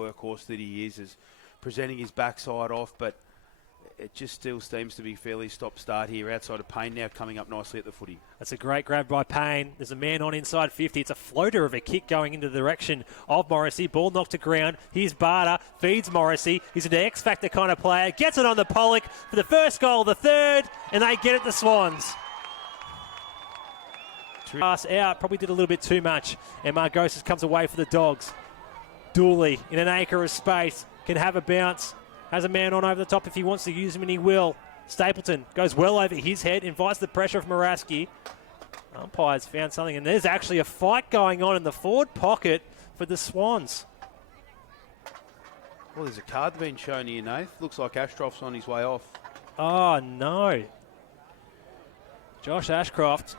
workhorse that he is presenting his backside off, but it just still seems to be fairly stop-start here outside of Payne now coming up nicely at the footy. That's a great grab by Payne. There's a man on inside 50. It's a floater of a kick going into the direction of Morrissey. Ball knocked to ground. Here's Barter. Feeds Morrissey. He's an X-Factor kind of player. Gets it on the Pollock for the first goal of the third, and they get it to Swans. Pass out. Probably did a little bit too much. And Margosas comes away for the Dogs. Dooley in an acre of space. Can have a bounce. Has a man on over the top if he wants to use him, and he will. Stapleton goes well over his head, invites the pressure of Muraski. Umpire's found something, and there's actually a fight going on in the forward pocket for the Swans. Well, there's a card being shown here, Nath. Looks like Ashcroft's on his way off. Oh, no. Josh Ashcroft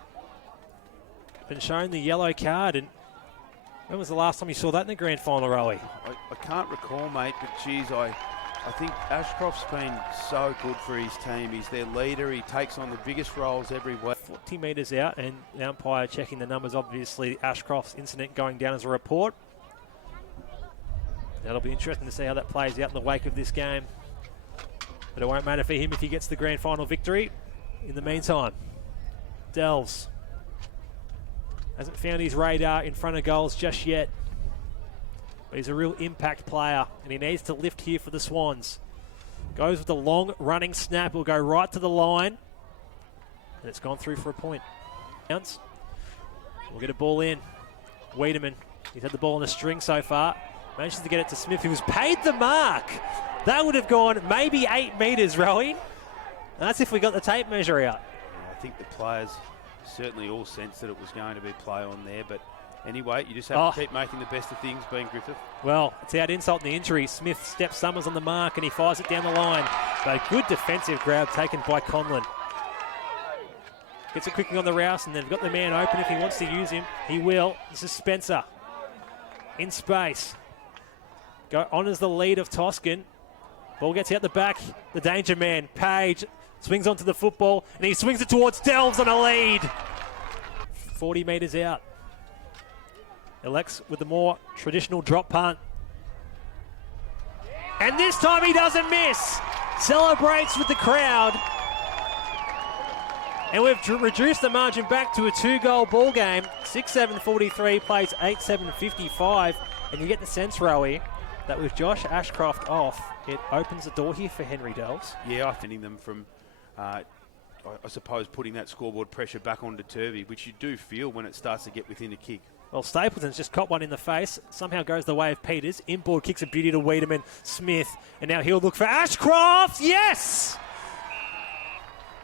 been shown the yellow card, and when was the last time you saw that in the grand final, Rowie? I can't recall, mate, but geez, I think Ashcroft's been so good for his team. He's their leader. He takes on the biggest roles every week. 40 metres out, and the umpire checking the numbers. Obviously, Ashcroft's incident going down as a report. That'll be interesting to see how that plays out in the wake of this game. But it won't matter for him if he gets the grand final victory. In the meantime, Delves hasn't found his radar in front of goals just yet. But he's a real impact player, and he needs to lift here for the Swans. Goes with the long running snap. Will go right to the line. And it's gone through for a point. We'll get a ball in. Wiedemann, he's had the ball on a string so far. Manages to get it to Smith, who's paid the mark. That would have gone maybe 8 metres, Rowie. That's if we got the tape measure out. I think the players certainly all sensed that it was going to be play on there, but anyway, you just have to keep making the best of things, being Griffith. Well, it's out insult and the injury. Smith steps Summers on the mark and he fires it down the line. But a good defensive grab taken by Conlon. Gets it quickly on the Rouse, and they've got the man open. If he wants to use him, he will. This is Spencer in space. Honours the lead of Toscan. Ball gets out the back. The danger man, Page, swings onto the football, and he swings it towards Delves on a lead. 40 metres out. Elects with the more traditional drop punt. And this time he doesn't miss. Celebrates with the crowd. And we've reduced the margin back to a 2-goal ball game. 6-7-43 plays 8-7-55. And you get the sense, Rowie, that with Josh Ashcroft off, it opens the door here for Henry Delves. Yeah, I'm finding them from, I suppose, putting that scoreboard pressure back onto Turvey, which you do feel when it starts to get within a kick. Well, Stapleton's just caught one in the face. Somehow goes the way of Peters. Inboard kicks a beauty to Wiedemann. Smith. And now he'll look for Ashcroft. Yes!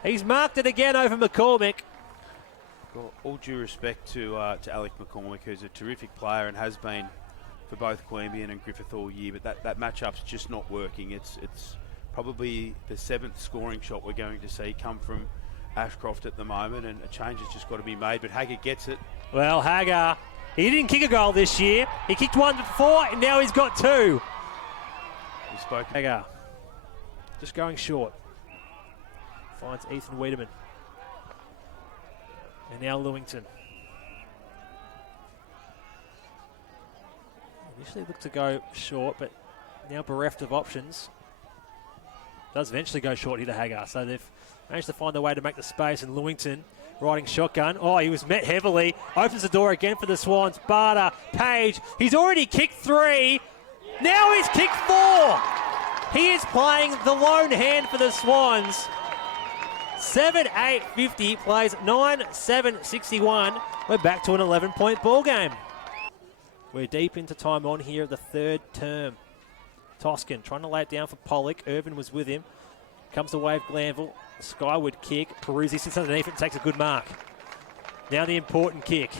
He's marked it again over McCormick. Well, all due respect to Alec McCormick, who's a terrific player and has been for both Queanbeyan and Griffith all year, but that matchup's just not working. It's probably the 7th scoring shot we're going to see come from Ashcroft at the moment, and a change has just got to be made, but Hager gets it. Well, Hager, he didn't kick a goal this year. He kicked one before, and now he's got 2. Hager just going short. Finds Ethan Wiedemann. And now Lewington. Initially looked to go short, but now bereft of options. Does eventually go short here to Hagar. So they've managed to find a way to make the space, and Lewington riding shotgun. Oh, he was met heavily. Opens the door again for the Swans. Barter, Page. He's already kicked 3. Now he's kicked 4. He is playing the lone hand for the Swans. 7-8-50 plays 9-7-61. We're back to an 11-point ball game. We're deep into time on here of the 3rd term. Toscan trying to lay it down for Pollock. Irvin was with him. Comes the wave Glanville. Skyward kick. Peruzzi sits underneath it and takes a good mark. Now the important kick.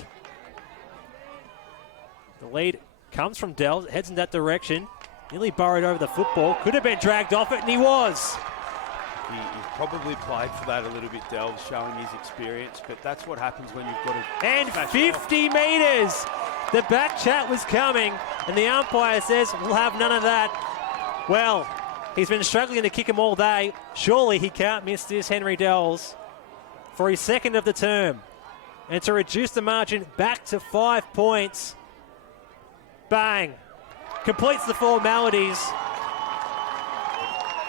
The lead comes from Dells. Heads in that direction. Nearly burrowed over the football. Could have been dragged off it, and he was. He probably played for that a little bit, Delves, showing his experience, but that's what happens when you've got to... And 50 metres! The back chat was coming, and the umpire says, we'll have none of that. Well, he's been struggling to kick him all day. Surely he can't miss this, Henry Dells, for his 2nd of the term. And to reduce the margin back to 5 points. Bang. completes the formalities.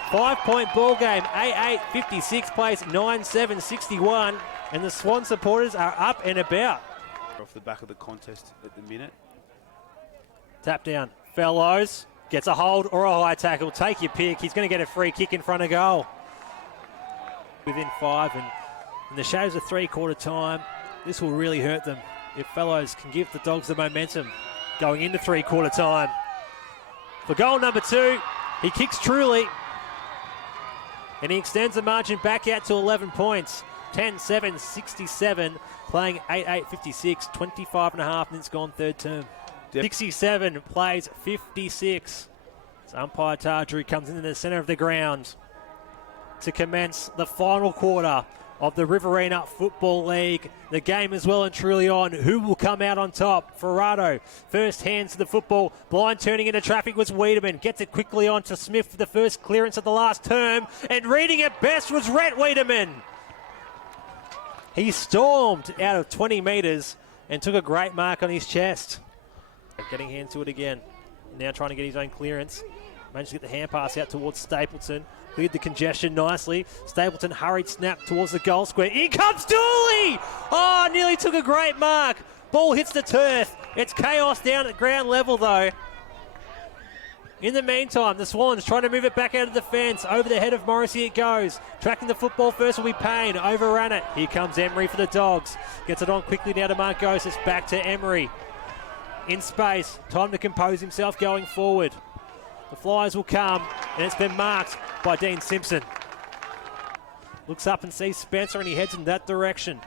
5-point ball game, 88-56, plays 9-7-61, and the Swan supporters are up and about. Off the back of the contest at the minute. Tap down, Fellows gets a hold or a high tackle. Take your pick. He's going to get a free kick in front of goal. Within 5, and in the shadows of three-quarter time, this will really hurt them if Fellows can give the Dogs the momentum going into three-quarter time. For goal number 2, he kicks truly, and he extends the margin back out to 11 points. 10-7-67, playing 8-8-56, 25 and a half minutes gone third term. 67 plays 56. So umpire Tardru comes into the centre of the ground to commence the final quarter of the Riverina Football League. The game is well and truly on. Who will come out on top? Ferrato, first hands to the football. Blind turning into traffic was Wiedemann. Gets it quickly on to Smith for the first clearance of the last term. And reading it best was Rhett Wiedemann. He stormed out of 20 metres and took a great mark on his chest. Getting hands to it again. Now trying to get his own clearance. Managed to get the hand pass out towards Stapleton. Cleared the congestion nicely. Stapleton hurried snap towards the goal square. In comes Dooley! Oh, nearly took a great mark. Ball hits the turf. It's chaos down at ground level though. In the meantime, the Swans trying to move it back out of the fence. Over the head of Morrissey it goes. Tracking the football first will be Payne. Overran it. Here comes Emery for the Dogs. Gets it on quickly now to Margosas. Back to Emery. In space. Time to compose himself going forward. The Flyers will come, and it's been marked by Dean Simpson. Looks up and sees Spencer, and he heads in that direction.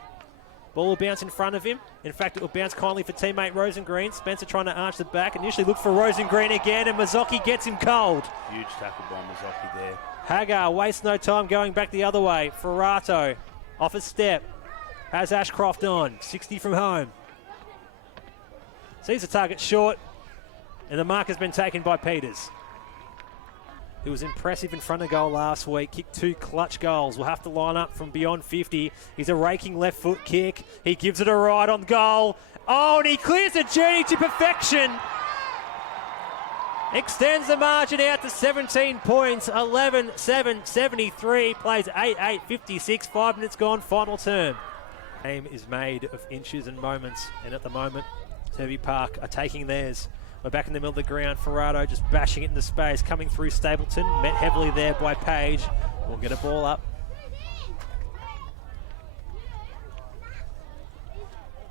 Ball will bounce in front of him. In fact, it will bounce kindly for teammate Rosengreen. Spencer trying to arch the back. Initially looked for Rosengreen again, and Mazzocchi gets him cold. Huge tackle by Mazzocchi there. Hagar wastes no time going back the other way. Ferrato off a step. Has Ashcroft on. 60 from home. Sees the target short, and the mark has been taken by Peters, who was impressive in front of goal last week. Kicked 2 clutch goals. Will have to line up from beyond 50. He's a raking left foot kick. He gives it a ride on goal. Oh, and he clears the journey to perfection. Extends the margin out to 17 points. 11-7-73. Plays 8-8-56. 5 minutes gone, final term. Game is made of inches and moments. And at the moment, Turvey Park are taking theirs. We're back in the middle of the ground. Ferrato just bashing it into space. Coming through Stapleton. Met heavily there by Page. We'll get a ball up.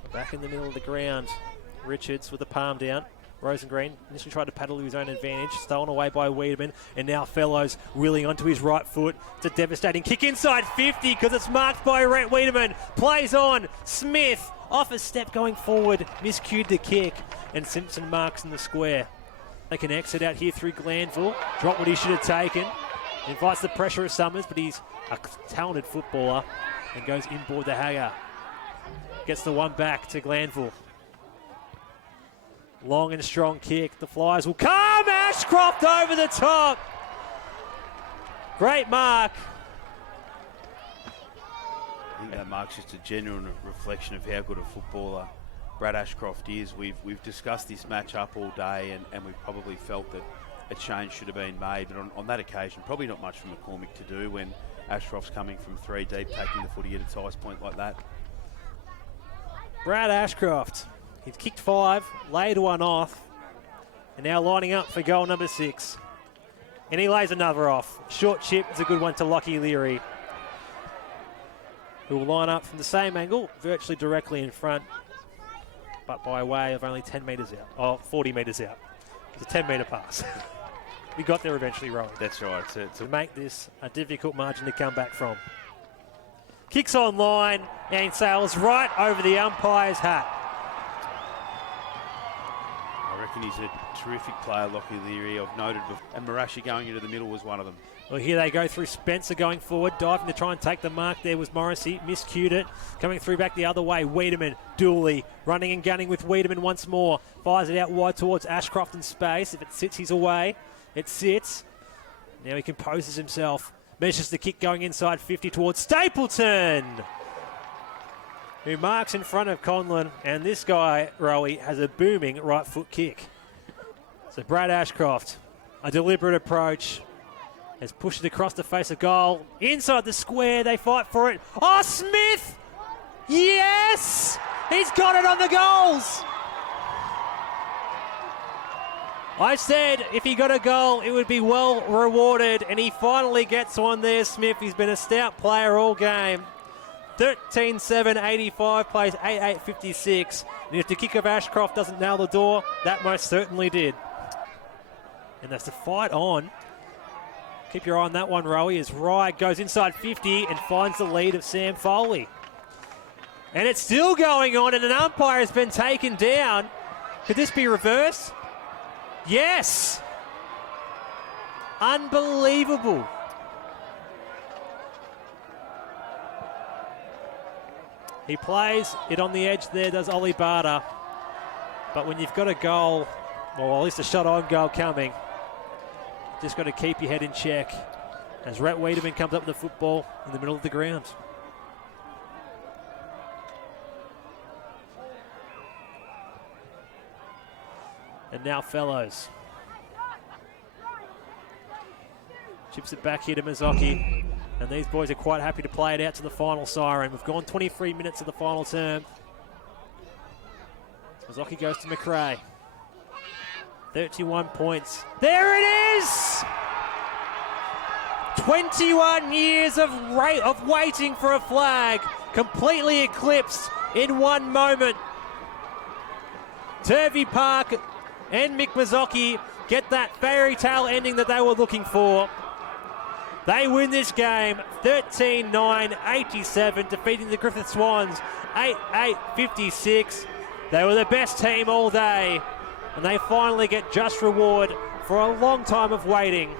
We're back in the middle of the ground. Richards with the palm down. Rosengreen initially tried to paddle to his own advantage. Stolen away by Wiedemann. And now Fellows wheeling onto his right foot. It's a devastating kick inside 50 because it's marked by Rhett Wiedemann. Plays on. Smith off a step going forward. Miscued the kick. And Simpson marks in the square. They can exit out here through Glanville. Drop what he should have taken. Invites the pressure of Summers, but he's a talented footballer and goes inboard to Hagar. Gets the one back to Glanville. Long and strong kick. The Flyers will come. Ashcroft over the top. Great mark. I think that marks just a genuine reflection of how good a footballer Brad Ashcroft is. We've discussed this match up all day, and we've probably felt that a change should have been made, but on that occasion probably not much for McCormick to do when Ashcroft's coming from 3 deep, taking the footy at its highest point like that. Brad Ashcroft, he's kicked 5, laid one off, and now lining up for goal number 6. And he lays another off. Short chip, it's a good one to Lockie Leary, who will line up from the same angle, virtually directly in front, but by way of only 10 metres out, or 40 metres out. It's a 10-metre pass. We got there eventually, Rowan. That's right. To make this a difficult margin to come back from. Kicks on line and sails right over the umpire's hat. I reckon he's a terrific player, Lockie Leary. I've noted before. And Marashi going into the middle was one of them. Well, here they go through Spencer going forward, diving to try and take the mark. There was Morrissey, miscued it. Coming through back the other way, Wiedemann, Dooley, running and gunning with Wiedemann once more. Fires it out wide towards Ashcroft in space. If it sits, he's away. It sits. Now he composes himself. Measures the kick going inside 50 towards Stapleton, who marks in front of Conlon. And this guy, Rowie, has a booming right foot kick. So Brad Ashcroft, a deliberate approach, has pushed it across the face of goal. Inside the square, they fight for it. Oh, Smith! Yes! He's got it on the goals! I said if he got a goal, it would be well rewarded, and he finally gets one there, Smith. He's been a stout player all game. 13-7-85, plays 8-8-56. And if the kick of Ashcroft doesn't nail the door, that most certainly did. And that's the fight on. Keep your eye on that one, Rowie, as Rye goes inside 50 and finds the lead of Sam Foley. And it's still going on, and an umpire has been taken down. Could this be reversed? Yes! Unbelievable. He plays it on the edge there, does Ollie Barter. But when you've got a goal, or at least a shot on goal coming, just got to keep your head in check as Rhett Wiedemann comes up with the football in the middle of the ground. And now Fellows. Chips it back here to Mazzocchi. And these boys are quite happy to play it out to the final siren. We've gone 23 minutes of the final term. Mazzocchi goes to McRae. 31 points. There it is! 21 years of waiting for a flag, completely eclipsed in one moment. Turvey Park and Mick Mazzocchi get that fairy tale ending that they were looking for. They win this game 13-9-87, defeating the Griffith Swans 8-8-56. They were the best team all day, and they finally get just reward for a long time of waiting.